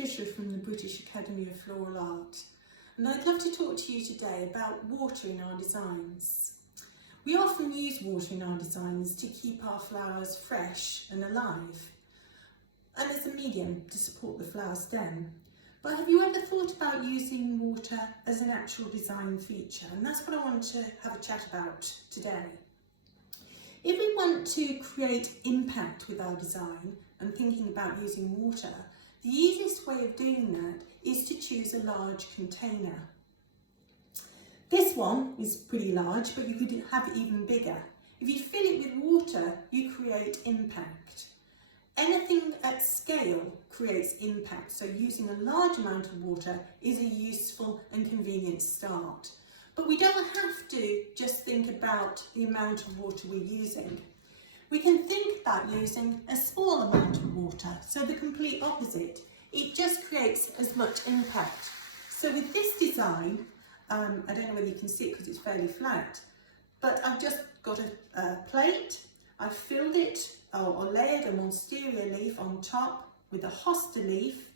Patricia from the British Academy of Floral Art, and I'd love to talk to you today about water in our designs. We often use water in our designs to keep our flowers fresh and alive, and as a medium to support the flower stem. But have you ever thought about using water as an actual design feature? And that's what I want to have a chat about today. If we want to create impact with our design and thinking about using water, the easiest way of doing that is to choose a large container. This one is pretty large, but you could have it even bigger. If you fill it with water, you create impact. Anything at scale creates impact, so using a large amount of water is a useful and convenient start. But we don't have to just think about the amount of water we're using. We can think about using a small amount of water, so the complete opposite. It just creates as much impact. So with this design, I don't know whether you can see it because it's fairly flat, but I've just got a plate. I've filled it or layered a monstera leaf on top with a hosta leaf,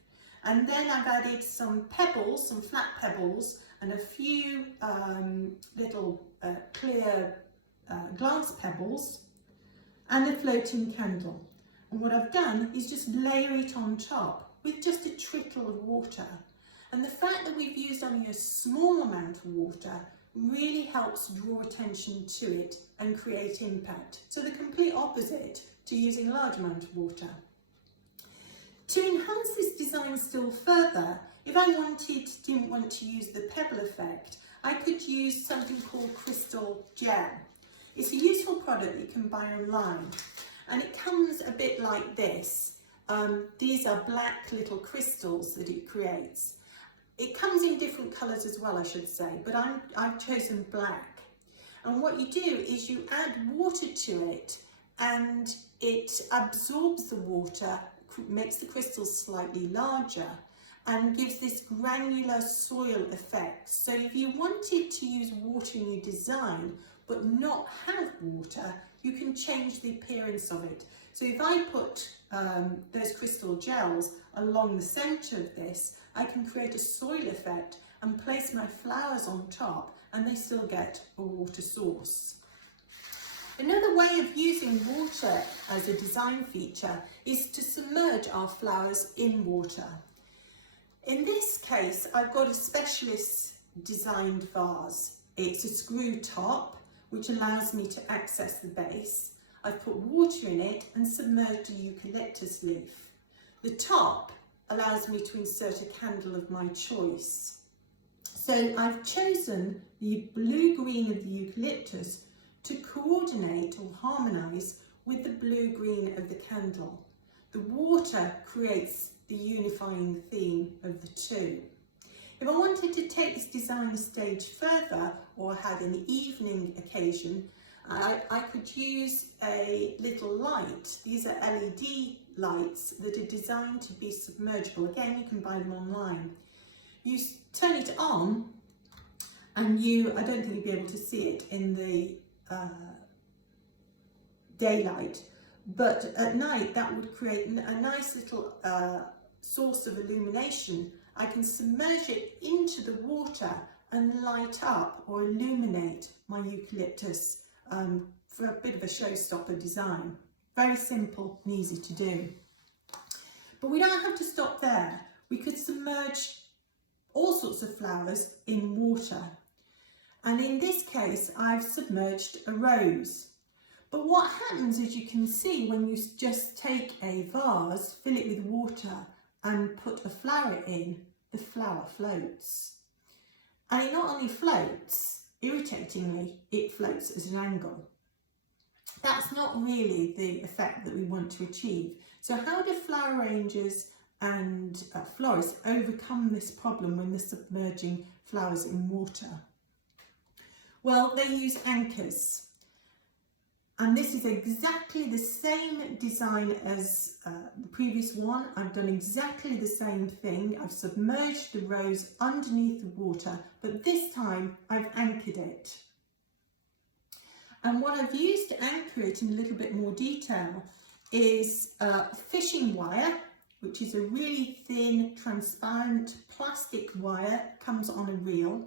and then I've added some pebbles, some flat pebbles, and a few little clear glass pebbles, and a floating candle. And what I've done is just layer it on top with just a trickle of water. And the fact that we've used only a small amount of water really helps draw attention to it and create impact. So the complete opposite to using a large amount of water. To enhance this design still further, if I didn't want to use the pebble effect, I could use something called crystal gel. It's a useful product you can buy online, and it comes a bit like this. These are black little crystals that it creates. It comes in different colours as well, I should say, but I've chosen black. And what you do is you add water to it, and it absorbs the water, makes the crystals slightly larger, and gives this granular soil effect. So if you wanted to use water in your design but not have water, you can change the appearance of it. So if I put those crystal gels along the centre of this, I can create a soil effect and place my flowers on top, and they still get a water source. Another way of using water as a design feature is to submerge our flowers in water. In this case, I've got a specialist designed vase. It's a screw top, which allows me to access the base. I've put water in it and submerged a eucalyptus leaf. The top allows me to insert a candle of my choice. So I've chosen the blue-green of the eucalyptus to coordinate or harmonise with the blue-green of the candle. The water creates the unifying theme of the two. If I wanted to take this design a stage further, or had an evening occasion, I could use a little light. These are LED lights that are designed to be submergible. Again, you can buy them online. You turn it on, and I don't think you'll be able to see it in the daylight, but at night that would create a nice little source of illumination. I can submerge it into the water and light up or illuminate my eucalyptus for a bit of a showstopper design. Very simple and easy to do. But we don't have to stop there. We could submerge all sorts of flowers in water. And in this case, I've submerged a rose. But what happens, as you can see, when you just take a vase, fill it with water and put a flower in, the flower floats. And it not only floats, irritatingly, it floats at an angle. That's not really the effect that we want to achieve. So how do flower arrangers and florists overcome this problem when they're submerging flowers in water? Well, they use anchors. And this is exactly the same design as the previous one. I've done exactly the same thing. I've submerged the rose underneath the water, but this time I've anchored it. And what I've used to anchor it in a little bit more detail is fishing wire, which is a really thin, transparent plastic wire, comes on a reel.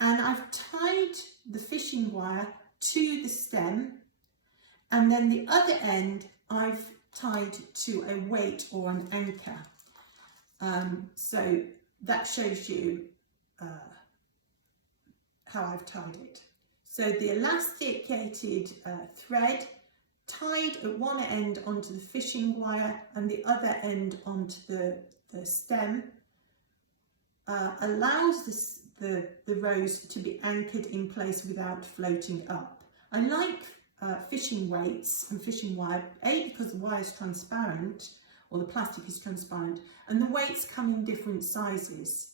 And I've tied the fishing wire to the stem, and then the other end I've tied to a weight or an anchor. So that shows you how I've tied it. So the elasticated thread tied at one end onto the fishing wire and the other end onto the stem allows the rose to be anchored in place without floating up. I like fishing weights and fishing wire, because the wire is transparent, or the plastic is transparent, and the weights come in different sizes.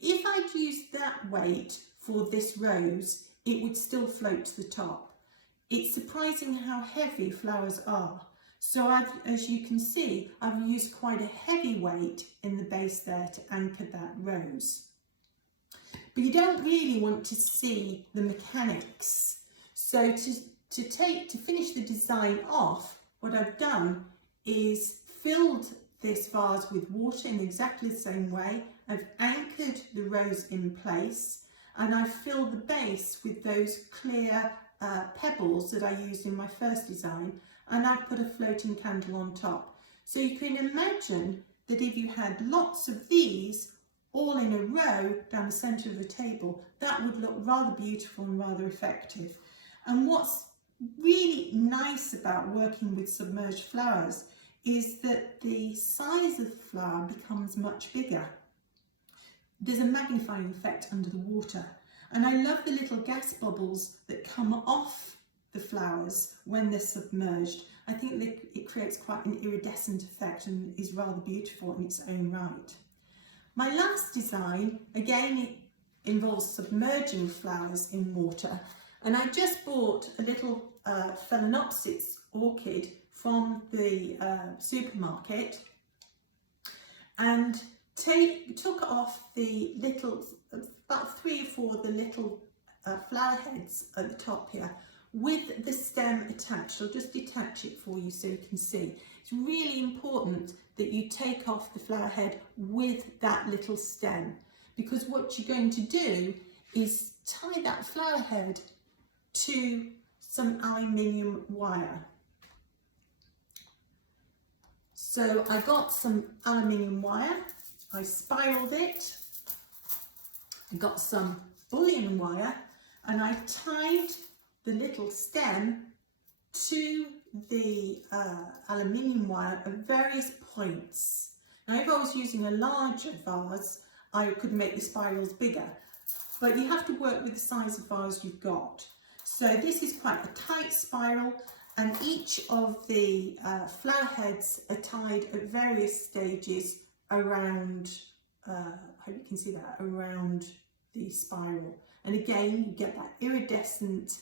If I'd used that weight for this rose, it would still float to the top. It's surprising how heavy flowers are. So as you can see, I've used quite a heavy weight in the base there to anchor that rose. But you don't really want to see the mechanics. So to finish the design off, what I've done is filled this vase with water in exactly the same way. I've anchored the rose in place, and I've filled the base with those clear pebbles that I used in my first design, and I've put a floating candle on top. So you can imagine that if you had lots of these all in a row down the centre of the table, that would look rather beautiful and rather effective. And what's really nice about working with submerged flowers is that the size of the flower becomes much bigger. There's a magnifying effect under the water. And I love the little gas bubbles that come off the flowers when they're submerged. I think that it creates quite an iridescent effect and is rather beautiful in its own right. My last design, again, it involves submerging flowers in water. And I just bought a little Phalaenopsis orchid from the supermarket and took off the little, about 3 or 4 of the little flower heads at the top here with the stem attached. I'll just detach it for you so you can see. It's really important that you take off the flower head with that little stem, because what you're going to do is tie that flower head to some aluminium wire. So I got some aluminium wire, I spiraled it, I got some bullion wire, and I tied the little stem to the aluminium wire at various points. Now if I was using a larger vase, I could make the spirals bigger, but you have to work with the size of vase you've got. So this is quite a tight spiral, and each of the flower heads are tied at various stages around, I hope you can see that, around the spiral. And again, you get that iridescent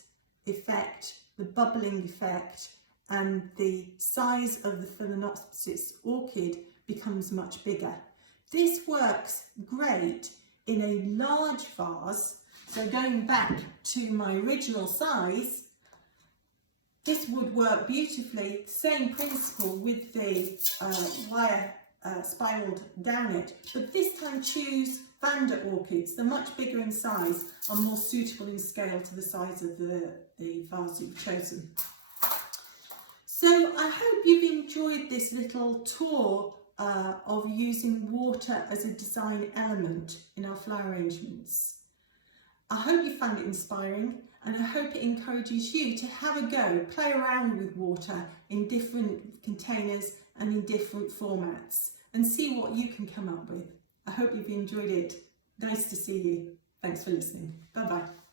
effect, the bubbling effect, and the size of the Phalaenopsis orchid becomes much bigger. This works great in a large vase. So going back to my original size, this would work beautifully, same principle with the wire spiraled down it, but this time choose Vanda orchids. They're much bigger in size and more suitable in scale to the size of the vase you've chosen. So I hope you've enjoyed this little tour of using water as a design element in our flower arrangements. I hope you found it inspiring, and I hope it encourages you to have a go, play around with water in different containers and in different formats, and see what you can come up with. I hope you've enjoyed it. Nice to see you. Thanks for listening. Bye bye.